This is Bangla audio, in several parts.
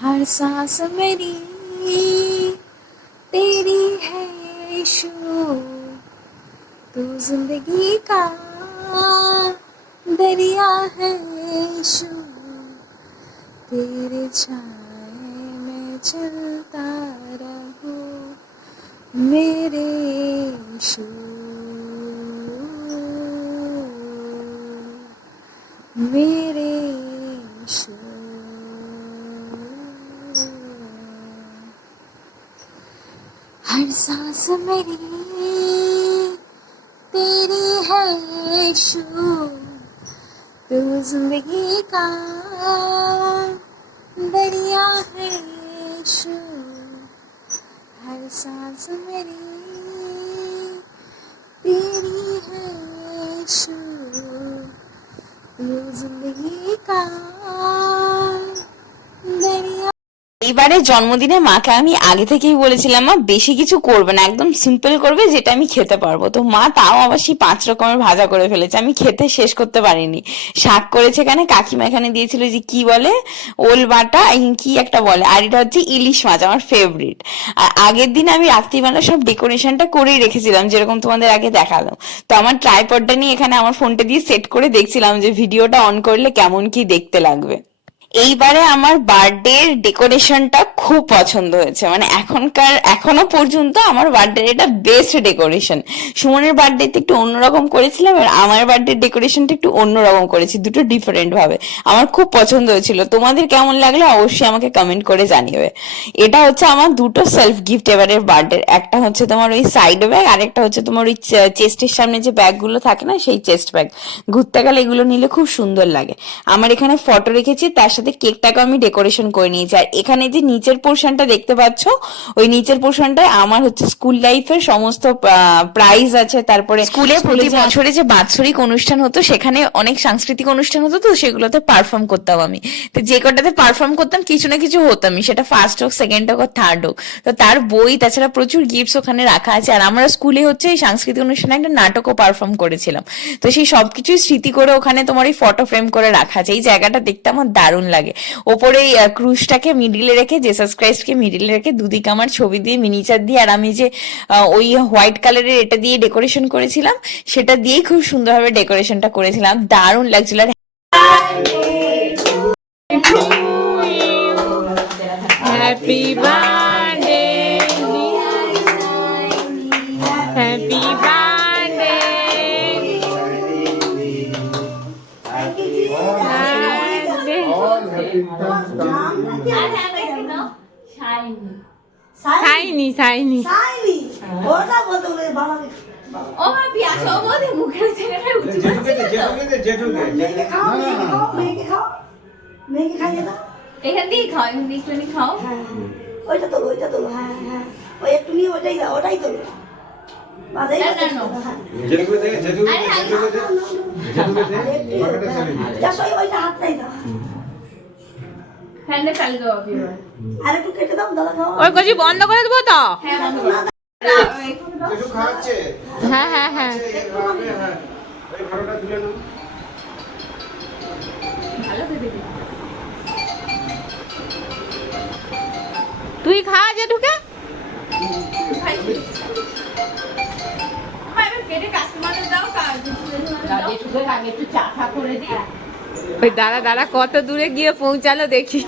हर सांस मेरी, तेरी है यीशु। तू ज़िंदगी का दरिया है यीशु। तेरे छाए में चलता रहूँ, मेरे यीशु। मेरे यीशु हर सांस मेरी, तेरी है यीशु। तू ज़िंदगी का दरिया है यीशु। हर सांस मेरी, तेरी है यीशु। तू ज़िंदगी का এইবারে জন্মদিনে মাকে আমি আগে থেকেই বলেছিলাম, মা, বেশি কিছু করবে না, একদম সিম্পল করবে যেটা আমি খেতে পারব। তো মা তাও আবার সেই পাঁচ রকমের ভাজা করে ফেলেছে। আমি খেতে শেষ করতে পারিনি। শাক করেছে এখানে কাকিমা এখানে দিয়েছিল যে কি বলে? ওল বাটা কি একটা বলে? আর এটা হচ্ছে ইলিশ মাছ, আমার ফেভারিট আর আগের দিন আমি রাত্রিবেলা সব ডেকোরেশনটা করেই রেখেছিলাম, যেরকম তোমাদের আগে দেখালাম তো আমার ট্রাইপডটা নিয়ে এখানে আমার ফোনটা দিয়ে সেট করে দেখছিলাম যে ভিডিওটা অন করলে কেমন কি দেখতে লাগবে। এইবারে আমার বার্থডে ডেকোরেশনটা খুব পছন্দ হয়েছে। মানে এখনকার, এখনও পর্যন্ত আমার বার্থডে এটা বেস্ট ডেকোরেশন সুমনের বার্থডেতে একটু অন্যরকম করেছিলাম আর আমার বার্থডে ডেকোরেশনটা একটু অন্যরকম করেছি, দুটো ডিফারেন্ট ভাবে। আমার খুব পছন্দ হয়েছিল। তোমাদের কেমন লাগল অবশ্যই আমাকে কমেন্ট করে জানিয়ে এটা হচ্ছে আমার দুটো সেলফ গিফট এবারের বার্থডে একটা হচ্ছে তোমার ওই সাইড ব্যাগ আর একটা হচ্ছে তোমার ওই চেস্টের সামনে যে ব্যাগগুলো থাকে না, সেই চেস্ট ব্যাগ ঘুরতে গেলে এগুলো নিলে খুব সুন্দর লাগে। আমার এখানে ফটো রেখেছি, তার সাথে কেকটাকে আমি ডেকোরেশন করে নিয়েছি আর এখানে যে নিচের পোর্শনটা দেখতে পাচ্ছ ওই নিচের পোর্শনটায় আমার হচ্ছে স্কুল লাইফের সমস্ত প্রাইজ আছে। তারপরে স্কুলে প্রতি বছরে যে বাৎসরিক অনুষ্ঠান হতো সেখানে অনেক সাংস্কৃতিক অনুষ্ঠান হতো তো সেগুলোতে পারফর্ম করতাম আমি। তো যে কটাতে পারফর্ম করতাম কিছু না কিছু হতামই। সেটা ফার্স্ট হোক সেকেন্ড হোক থার্ড হোক। তো তার বই তাছাড়া প্রচুর গিফটস ওখানে রাখা আছে। আর আমরা স্কুলে হচ্ছে এই সাংস্কৃতিক অনুষ্ঠানে একটা নাটকও পারফর্ম করেছিলাম। তো সেই সবকিছুই স্মৃতি করে ওখানে তোমার এই ফটো ফ্রেম করে রাখা আছে। এই জায়গাটা দেখতে আমার দারুণ লাগে ওপরে ক্রুশটাকে মিডিলে রেখে জেসাস ক্রাইস্টকে মিডিলে রেখে দুদিকে আমার ছবি দিয়ে মিনিচার দিয়ে আর আমি যে আহ, ওই হোয়াইট কালারের এটা দিয়ে ডেকোরেশন করেছিলাম সেটা দিয়েই খুব সুন্দরভাবে ডেকোরেশনটা করেছিলাম দারুণ লাগছিল আর Happy birthday. Happy birthday. birthday. Saini Saini Saini ওটা বলতে বলে বাবাকে ও মুখের ছেলেটা খাও মেয়েকে খাও মেয়েকে খাও মেয়েকে খাইয়ে দাও এখান দিয়ে খাও এখান দিয়ে একটুখানি খাও হ্যাঁ হ্যাঁ। ওইটা তোলো ওইটা তোলো হ্যাঁ হ্যাঁ ওই একটু নিয়ে ওইটাই দাও ওটাই তোলো। হ্যাঁ ওইটা হাতটাই দাও ফ্যানে চালিয়ে দেবো এবার। আর একটু কেটে দাও দাদা খাও ওই কচি বন্ধ করে দেবো তো হ্যাঁ করো। দাও। হ্যাঁ হ্যাঁ হ্যাঁ ভালো করে দিবি। তুই খা যে ঢুকে খাই। মা, এবার কেটে কাস্টমারের দাও, কা- জেঠুদের দাও। ওই দাঁড়া দাঁড়া কত দূরে গিয়ে পৌঁছালো দেখি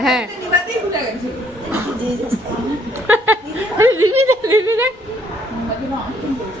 হ্যাঁ।